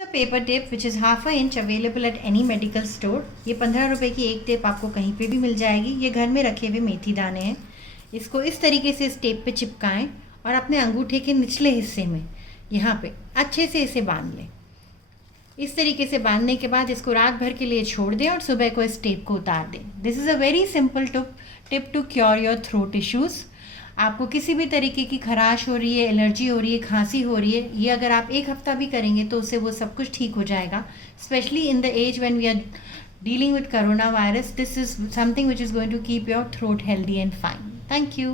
The paper tip which is half a inch available at any medical store. ये 15 रुपये की एक tip आपको कहीं पे भी मिल जाएगी। ये घर में रखे हुए मेथी दाने हैं। इसको इस तरीके से इस टेप पे चिपकाएं और अपने अंगूठे के निचले हिस्से में यहाँ पे अच्छे से इसे बांध लें। इस तरीके से बांधने के बाद इसको रात भर के लिए छोड़ दें और सुबह को इस टेप को उतार दें। This is a very simple tip to cure your throat issues. आपको किसी भी तरीके की खराश हो रही है, एलर्जी हो रही है, खांसी हो रही है, ये अगर आप एक हफ्ता भी करेंगे तो उससे वो सब कुछ ठीक हो जाएगा। Specially in the age when we are dealing with coronavirus, this is something which is going to keep your throat healthy and fine. Thank you.